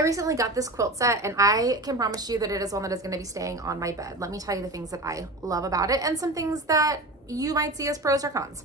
I recently got this quilt set, and I can promise you that it is one that is going to be staying on my bed. Let me tell you the things that I love about it and some things that you might see as pros or cons.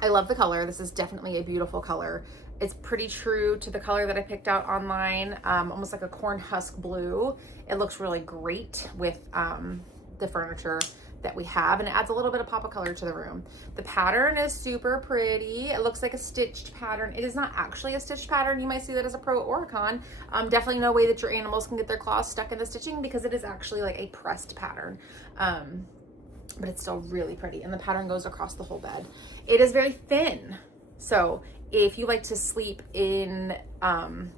I love the color. This is definitely a beautiful color. It's pretty true to the color that I picked out online, almost like a corn husk blue. It looks really great with the furniture that we have, and it adds a little bit of pop of color to the room. The pattern is super pretty. It looks like a stitched pattern. It is not actually a stitched pattern. You might see that as a pro or a con. Definitely no way that your animals can get their claws stuck in the stitching because it is actually like a pressed pattern. But it's still really pretty, and the pattern goes across the whole bed. It is very thin, so if you like to sleep in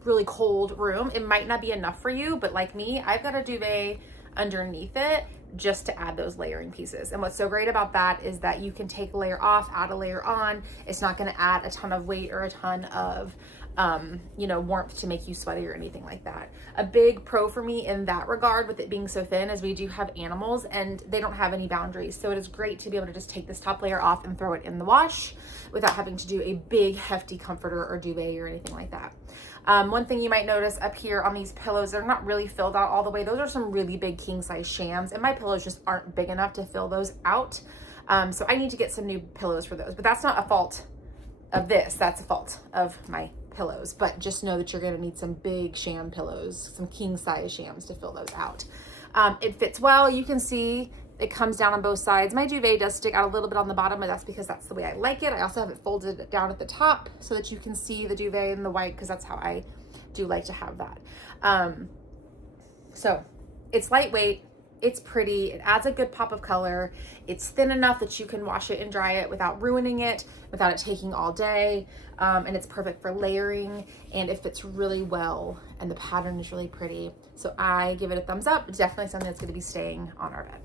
really cold room, it might not be enough for you, but like me, I've got a duvet underneath it just to add those layering pieces. And what's so great about that is that you can take a layer off, add a layer on. It's not going to add a ton of weight or a ton of warmth to make you sweaty or anything like that. A big pro for me in that regard with it being so thin is we do have animals and they don't have any boundaries. So it is great to be able to just take this top layer off and throw it in the wash without having to do a big hefty comforter or duvet or anything like that. One thing you might notice up here on these pillows, they're not really filled out all the way. Those are some really big king size shams, and my pillows just aren't big enough to fill those out. So I need to get some new pillows for those, but that's not a fault of this. That's a fault of my pillows. But just know that you're going to need some big sham pillows, some king size shams to fill those out. It fits well. You can see it comes down on both sides. My duvet does stick out a little bit on the bottom, but that's because that's the way I like it. I also have it folded down at the top so that you can see the duvet in the white, because that's how I do like to have that. So it's lightweight, it's pretty, it adds a good pop of color. It's thin enough that you can wash it and dry it without ruining it, without it taking all day. And it's perfect for layering, and it fits really well, and the pattern is really pretty. So I give it a thumbs up. Definitely something that's going to be staying on our bed.